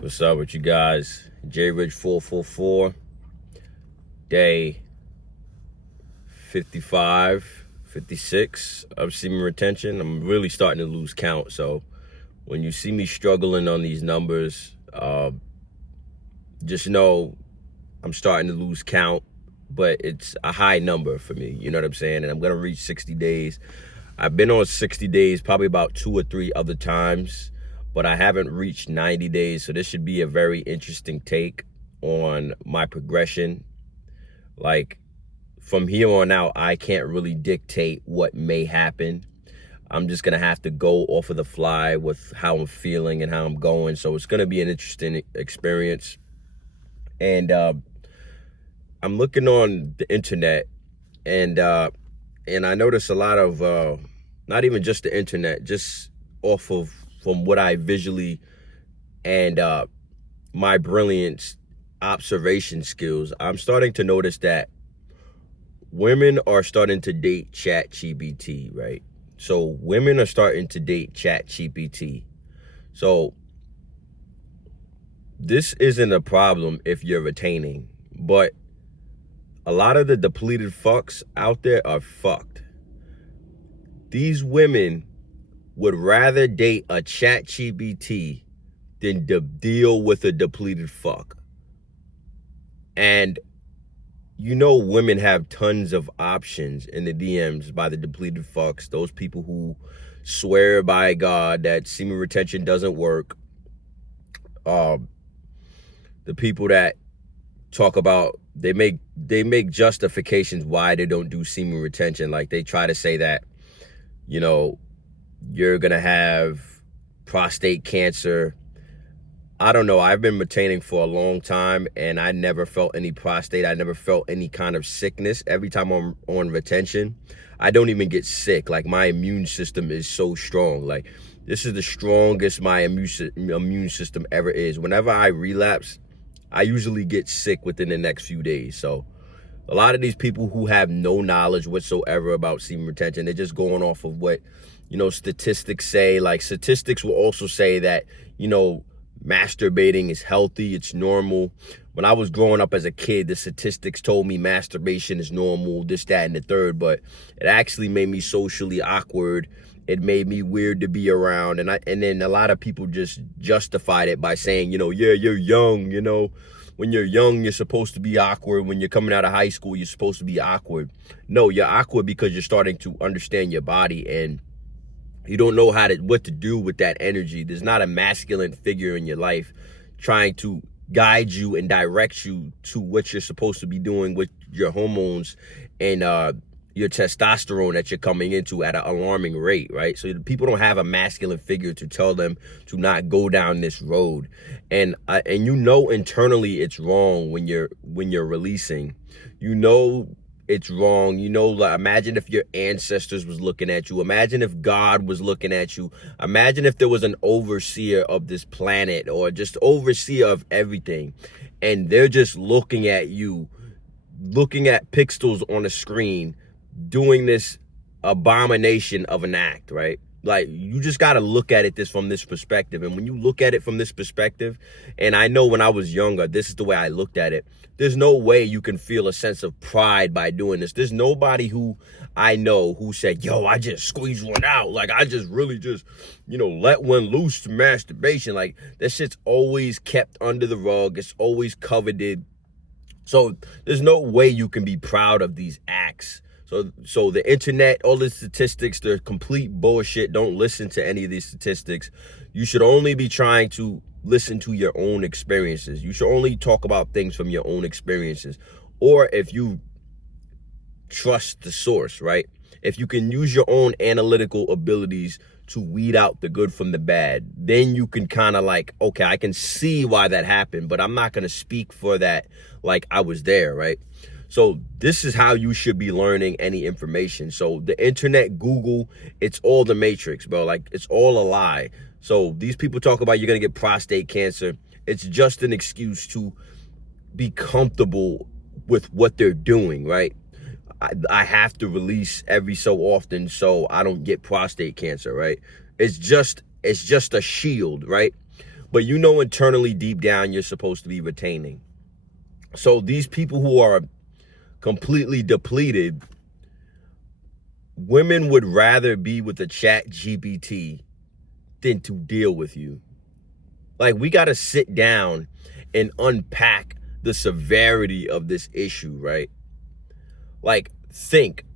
What's up with you guys? J Rich 444, day 55, 56 of semen retention. I'm really starting to lose count. So when you see me struggling on these numbers, just know I'm starting to lose count, but it's a high number for me. You know what I'm saying? And I'm going to reach 60 days. I've been on 60 days probably about 2 or 3 other times, but I haven't reached 90 days. So this should be a very interesting take on my progression. Like, from here on out, I can't really dictate what may happen. I'm just going to have to go off of the fly with how I'm feeling and how I'm going. So it's going to be an interesting experience. And I'm looking on the internet, and I notice a lot of, not even just the internet, just off of from what I visually and my brilliant observation skills, I'm starting to notice that women are starting to date ChatGBT, right? So women are starting to date ChatGPT. So this isn't a problem if you're retaining, but a lot of the depleted fucks out there are fucked. These women would rather date a ChatGPT than deal with a depleted fuck. And you know, women have tons of options in the DMs by the depleted fucks. Those people who swear by God that semen retention doesn't work. The people that talk about, they make justifications why they don't do semen retention. Like, they try to say that, you know, you're gonna have prostate cancer. I don't know. I've been retaining for a long time, and I never felt any prostate. I never felt any kind of sickness. Every time I'm on retention, I don't even get sick. Like, my immune system is so strong. Like, this is the strongest my immune system ever is. Whenever I relapse, I usually get sick within the next few days. So a lot of these people who have no knowledge whatsoever about semen retention, they're just going off of what, you know, statistics say. Like, statistics will also say that, you know, masturbating is healthy, it's normal. When I was growing up as a kid, the statistics told me masturbation is normal, this, that, and the third, but it actually made me socially awkward. It made me weird to be around. And then a lot of people just justified it by saying, you know, yeah, you're young, you know. When you're young, you're supposed to be awkward. When you're coming out of high school, you're supposed to be awkward. No, you're awkward because you're starting to understand your body, and you don't know what to do with that energy. There's not a masculine figure in your life trying to guide you and direct you to what you're supposed to be doing with your hormones and your testosterone that you're coming into at an alarming rate, right? So people don't have a masculine figure to tell them to not go down this road. And you know internally it's wrong when you're releasing. You know it's wrong. You know, like, imagine if your ancestors was looking at you. Imagine if God was looking at you. Imagine if there was an overseer of this planet, or just overseer of everything, and they're just looking at you, looking at pixels on a screen, doing this abomination of an act, right? Like, you just got to look at it from this perspective. And when you look at it from this perspective, and I know when I was younger, this is the way I looked at it. There's no way you can feel a sense of pride by doing this. There's nobody who I know who said, yo, I just squeezed one out. Like, I just really just, you know, let one loose to masturbation. Like, that shit's always kept under the rug. It's always coveted. So there's no way you can be proud of these acts. So the internet, all the statistics, they're complete bullshit. Don't listen to any of these statistics. You should only be trying to listen to your own experiences. You should only talk about things from your own experiences. Or if you trust the source, right? If you can use your own analytical abilities to weed out the good from the bad, then you can kind of like, okay, I can see why that happened, but I'm not going to speak for that like I was there, right? So this is how you should be learning any information. So the internet, Google, it's all the matrix, bro. Like, it's all a lie. So these people talk about you're going to get prostate cancer. It's just an excuse to be comfortable with what they're doing, right? I have to release every so often so I don't get prostate cancer, right? It's just a shield, right? but you know internally deep down you're supposed to be retaining. So these people who are completely depleted, women would rather be with the ChatGBT than to deal with you. Like, we got to sit down and unpack the severity of this issue, right? Like, think.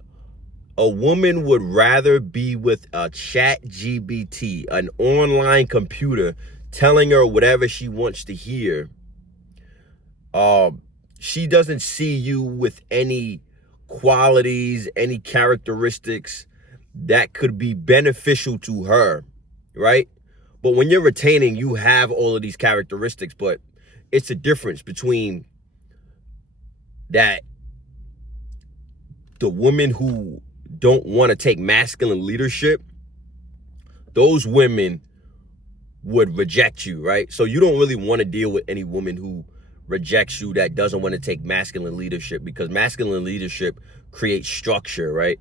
A woman would rather be with a ChatGBT, an online computer, telling her whatever she wants to hear. She doesn't see you with any qualities, any characteristics that could be beneficial to her, right? But when you're retaining, you have all of these characteristics, but it's a difference between that the women who don't want to take masculine leadership, those women would reject you, right? So you don't really want to deal with any woman who rejects you, that doesn't want to take masculine leadership, because masculine leadership creates structure, right?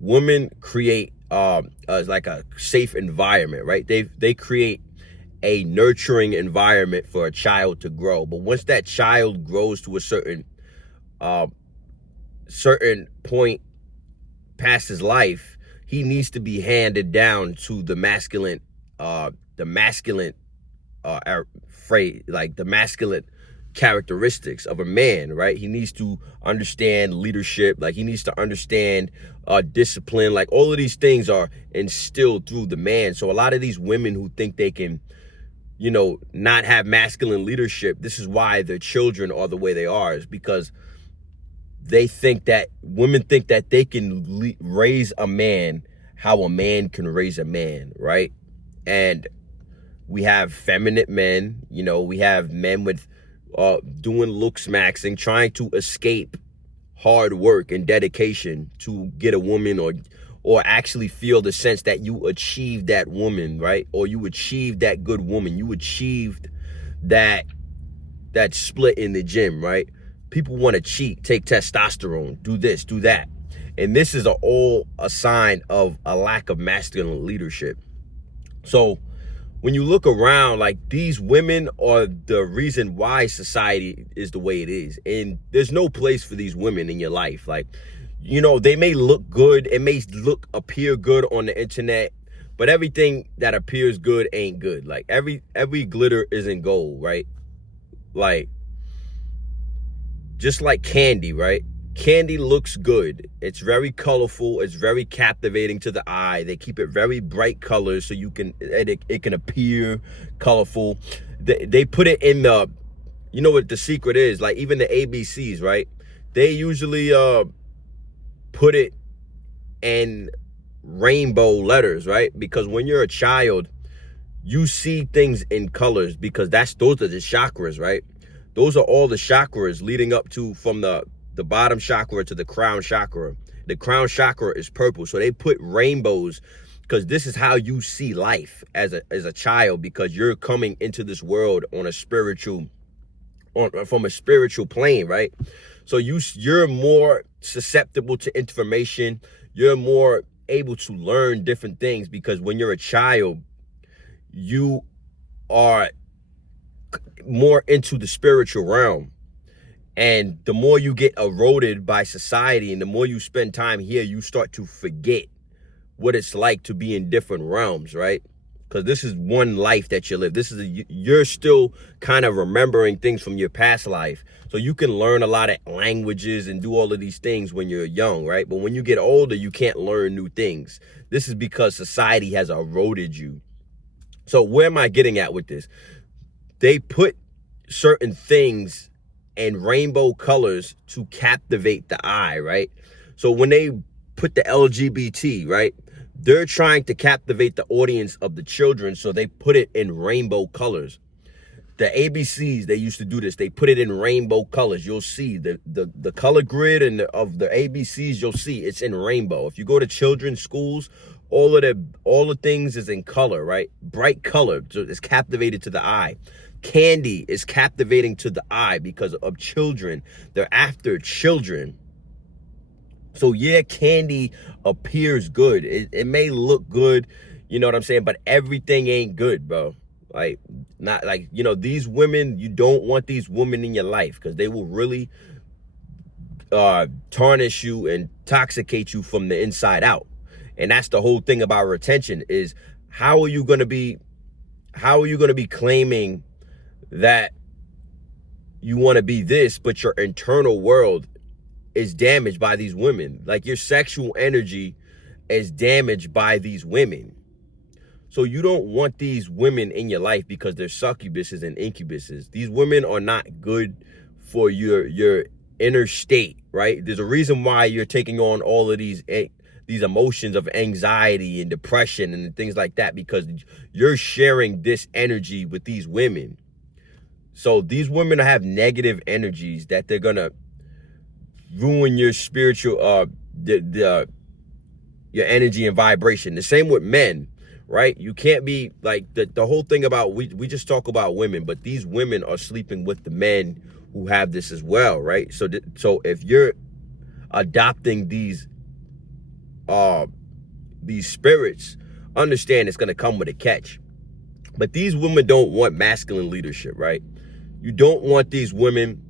Women create like a safe environment, right? They create a nurturing environment for a child to grow. But once that child grows to a certain point past his life, he needs to be handed down to the masculine characteristics of a man, right? He needs to understand leadership, like he needs to understand discipline, like all of these things are instilled through the man. So a lot of these women who think they can, not have masculine leadership, this is why their children are the way they are, is because women think that they can raise a man how a man can raise a man, right? And we have feminine men, we have men with doing looks maxing, trying to escape hard work and dedication to get a woman, or actually feel the sense that you achieved that woman, right? Or you achieved that good woman. You achieved that split in the gym, right? People want to cheat, take testosterone, do this, do that. And this is all a sign of a lack of masculine leadership. So when you look around, like, these women are the reason why society is the way it is. And there's no place for these women in your life. Like, they may look good. It may appear good on the internet, but everything that appears good ain't good. Like, every glitter isn't gold, right? Like, just like candy, right? Candy looks good. It's very colorful. It's very captivating to the eye. They keep it very bright colors so it can appear colorful. They put it in the, what the secret is? Like, even the ABCs, right? They usually put it in rainbow letters, right? Because when you're a child, you see things in colors, because those are the chakras, right? Those are all the chakras leading up to, from the bottom chakra to the crown chakra. The crown chakra is purple. So they put rainbows because this is how you see life as a child, because you're coming into this world from a spiritual plane, right? So you're more susceptible to information. You're more able to learn different things, because when you're a child, you are more into the spiritual realm. And the more you get eroded by society and the more you spend time here, you start to forget what it's like to be in different realms, right? Because this is one life that you live. You're still kind of remembering things from your past life. So you can learn a lot of languages and do all of these things when you're young, right? But when you get older, you can't learn new things. This is because society has eroded you. So where am I getting at with this? They put certain things and rainbow colors to captivate the eye, right? So when they put the LGBT, right, they're trying to captivate the audience of the children, so they put it in rainbow colors. The ABCs, they used to do this. They put it in rainbow colors. You'll see the color grid of the ABCs, you'll see it's in rainbow. If you go to children's schools, all the things is in color, right? Bright color, so it's captivated to the eye. Candy is captivating to the eye because of children. They're after children. So yeah, candy appears good. It may look good, you know what I'm saying? But everything ain't good, bro. Like, not like, you know, these women, you don't want these women in your life because they will really tarnish you and intoxicate you from the inside out. And that's the whole thing about retention is how are you going to be claiming that you want to be this, but your internal world is damaged by these women? Like, your sexual energy is damaged by these women. So you don't want these women in your life because they're succubuses and incubuses. These women are not good for your inner state, right? There's a reason why you're taking on all of these emotions of anxiety and depression and things like that, because you're sharing this energy with these women. So these women have negative energies that they're gonna ruin your spiritual your energy and vibration. The same with men, right? You can't be like the whole thing about we just talk about women, but these women are sleeping with the men who have this as well, right? So if you're adopting these spirits, understand it's gonna come with a catch. But these women don't want masculine leadership, right? You don't want these women,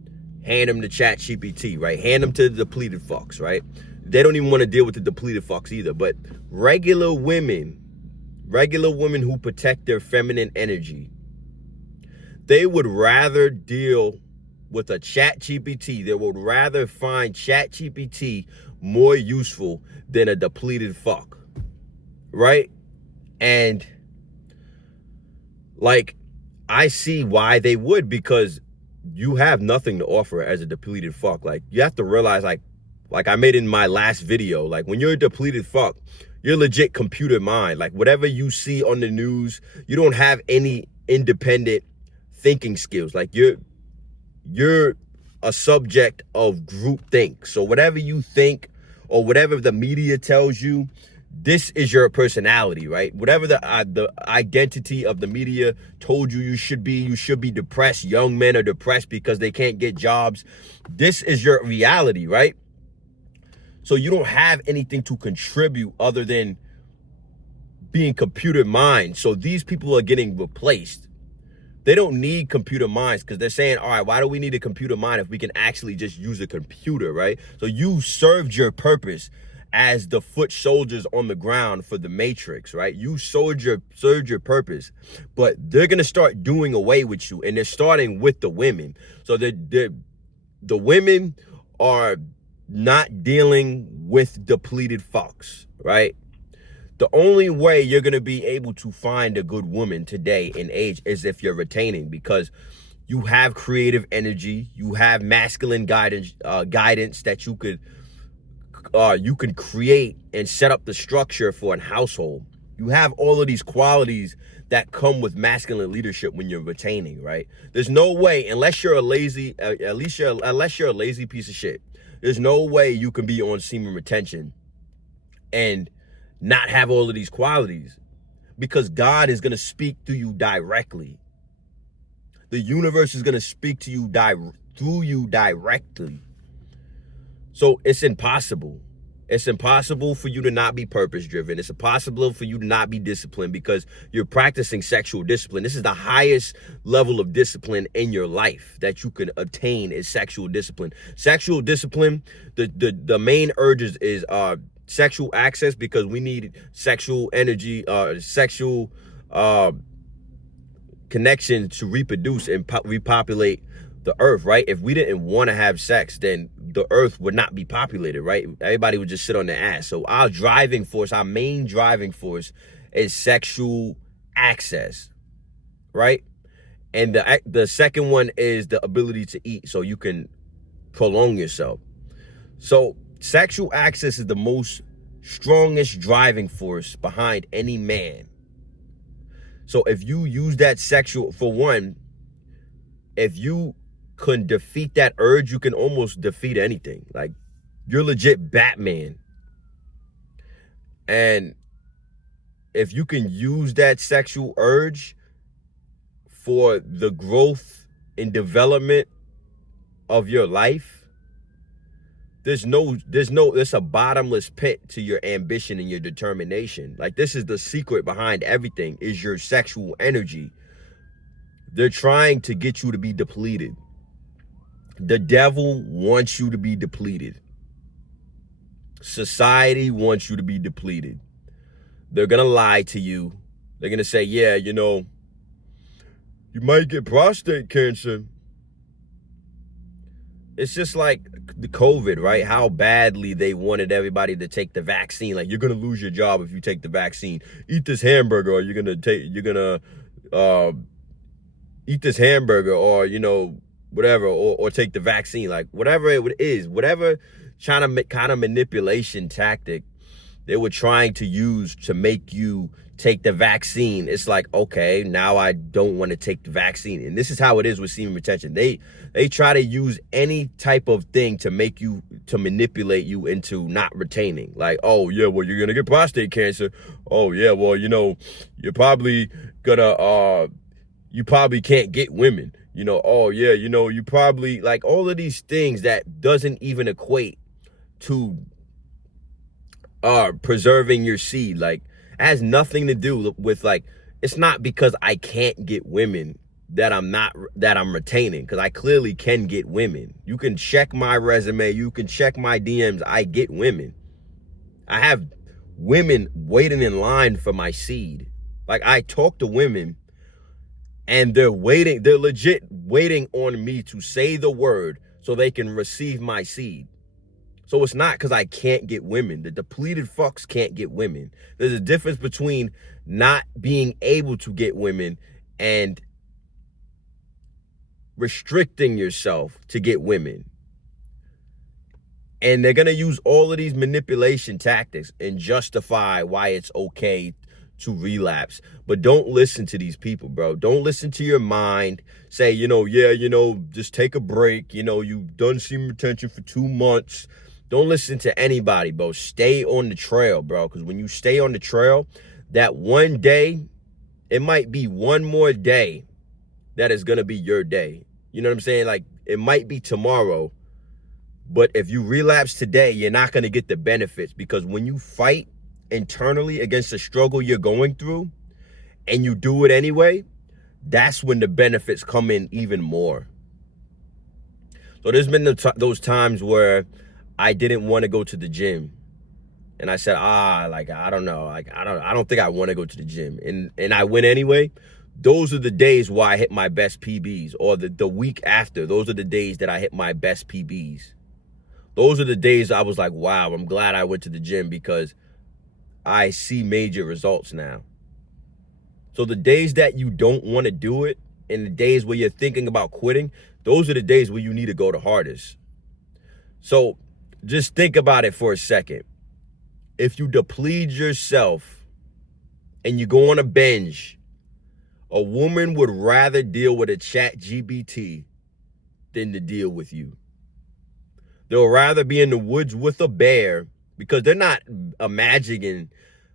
hand them to ChatGPT, right? Hand them to the depleted fucks, right? They don't even want to deal with the depleted fucks either. But regular women who protect their feminine energy, they would rather deal with a ChatGPT. They would rather find ChatGPT more useful than a depleted fuck, right? And like, I see why they would, because you have nothing to offer as a depleted fuck. Like, you have to realize, like I made in my last video, like, when you're a depleted fuck, you're legit computer mind. Like, whatever you see on the news, you don't have any independent thinking skills. Like, you're a subject of groupthink. So whatever you think or whatever the media tells you, this is your personality, right? Whatever the identity of the media told you should be depressed. Young men are depressed because they can't get jobs. This is your reality, right? So you don't have anything to contribute other than being computer mind. So these people are getting replaced. They don't need computer minds because they're saying, all right, why do we need a computer mind if we can actually just use a computer, right? So you served your purpose as the foot soldiers on the ground for the Matrix, right? You served your purpose, but they're gonna start doing away with you, and they're starting with the women. So the women are not dealing with depleted fucks, right? The only way you're gonna be able to find a good woman today in age is if you're retaining, because you have creative energy, you have masculine guidance that you can create and set up the structure for a household. You have all of these qualities that come with masculine leadership when you're retaining, right? There's no way, unless you're a lazy piece of shit, there's no way you can be on semen retention and not have all of these qualities, because God is going to speak to you directly. The universe is going to speak to you through you directly. So it's impossible. It's impossible for you to not be purpose driven. It's impossible for you to not be disciplined, because you're practicing sexual discipline. This is the highest level of discipline in your life that you can attain, is sexual discipline. Sexual discipline, the main urges is sexual access, because we need sexual energy, sexual connection to reproduce and repopulate the earth, right? If we didn't want to have sex, then the earth would not be populated, right? Everybody would just sit on their ass. So our main driving force is sexual access, right? And the second one is the ability to eat, so you can prolong yourself. So sexual access is the strongest driving force behind any man. So if you use that if you can defeat that urge, you can almost defeat anything. Like, you're legit Batman. And if you can use that sexual urge for the growth and development of your life, there's a bottomless pit to your ambition and your determination. Like, this is the secret behind everything, is your sexual energy. They're trying to get you to be depleted. The devil wants you to be depleted. Society wants you to be depleted. They're going to lie to you. They're going to say, yeah, you know, you might get prostate cancer. It's just like the COVID, right? How badly they wanted everybody to take the vaccine. Like, you're going to lose your job if you take the vaccine. Eat this hamburger, or you're going to eat this hamburger, or, you know, whatever, or take the vaccine. Like, whatever it is, whatever kind of manipulation tactic they were trying to use to make you take the vaccine. It's like, okay, now I don't want to take the vaccine. And this is how it is with semen retention. They try to use any type of thing to make you, to manipulate you into not retaining. Like, oh yeah, well, you're gonna get prostate cancer. Oh yeah, well, you know, you're probably gonna you probably can't get women. You know, oh yeah, you know, you probably, like, all of these things that doesn't even equate to preserving your seed. Like, it has nothing to do with, like, it's not because I can't get women that I'm retaining, because I clearly can get women. You can check my resume, you can check my DMs. I get women. I have women waiting in line for my seed. Like, I talk to women and they're legit waiting on me to say the word so they can receive my seed. So it's not because I can't get women. The depleted fucks can't get women. There's a difference between not being able to get women and restricting yourself to get women. And they're going to use all of these manipulation tactics and justify why it's okay to relapse. But don't listen to these people, bro. Don't listen to your mind. Say, you know, yeah, you know, just take a break. You know, you've done semen retention for 2 months. Don't listen to anybody, bro. Stay on the trail, bro. Because when you stay on the trail, that one day, it might be one more day that is going to be your day. You know what I'm saying? Like, it might be tomorrow. But if you relapse today, you're not going to get the benefits. Because when you fight internally against the struggle you're going through, and you do it anyway, that's when the benefits come in even more. So there's been those times where I didn't want to go to the gym. And I said, like, I don't know. Like, I don't think I want to go to the gym. And I went anyway. Those are the days where I hit my best PBs. Or the week after, those are the days that I hit my best PBs. Those are the days I was like, wow, I'm glad I went to the gym, because I see major results now. So the days that you don't want to do it, and the days where you're thinking about quitting, those are the days where you need to go the hardest. So just think about it for a second. If you deplete yourself and you go on a binge, a woman would rather deal with a ChatGBT than to deal with you. They'll rather be in the woods with a bear, because they're not imagining,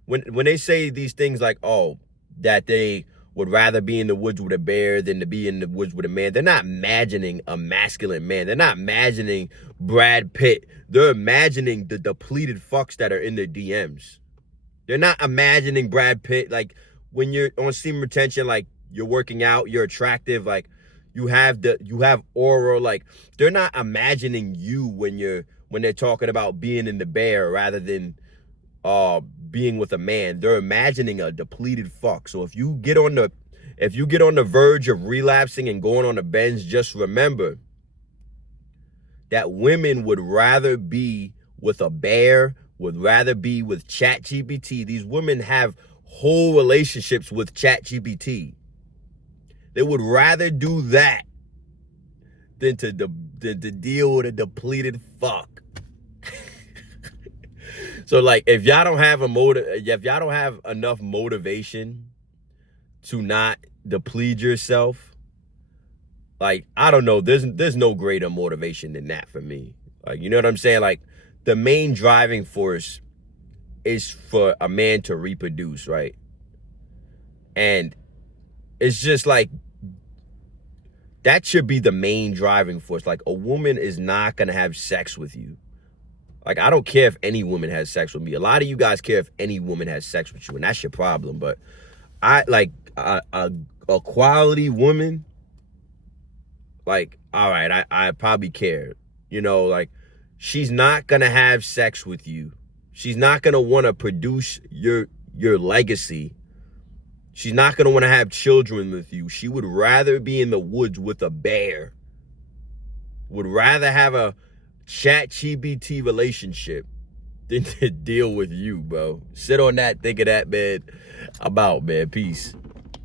when they say these things like, oh, that they would rather be in the woods with a bear than to be in the woods with a man. They're not imagining a masculine man. They're not imagining Brad Pitt. They're imagining the depleted fucks that are in their DMs. They're not imagining Brad Pitt. Like, when you're on semen retention, like, you're working out, you're attractive, like, you have aura. Like, they're not imagining you when they're talking about being in the bear rather than being with a man. They're imagining a depleted fuck. So if you get on the verge of relapsing and going on a binge, just remember that women would rather be with a bear, would rather be with ChatGPT. These women have whole relationships with ChatGPT. They would rather do that than to deal with a depleted fuck. So, like, if y'all don't have enough motivation to not deplete yourself, like, I don't know, there's no greater motivation than that for me. Like, you know what I'm saying? Like, the main driving force is for a man to reproduce, right? And it's just like, that should be the main driving force. Like, a woman is not gonna have sex with you. Like, I don't care if any woman has sex with me. A lot of you guys care if any woman has sex with you, and that's your problem. But I like a quality woman like, all right, I probably care. You know, like, she's not gonna have sex with you. She's not gonna want to produce your legacy. She's not gonna want to have children with you. She would rather be in the woods with a bear. Would rather have a ChatGBT relationship than to deal with you, bro. Sit on that, think of that, man. I'm out, man. Peace.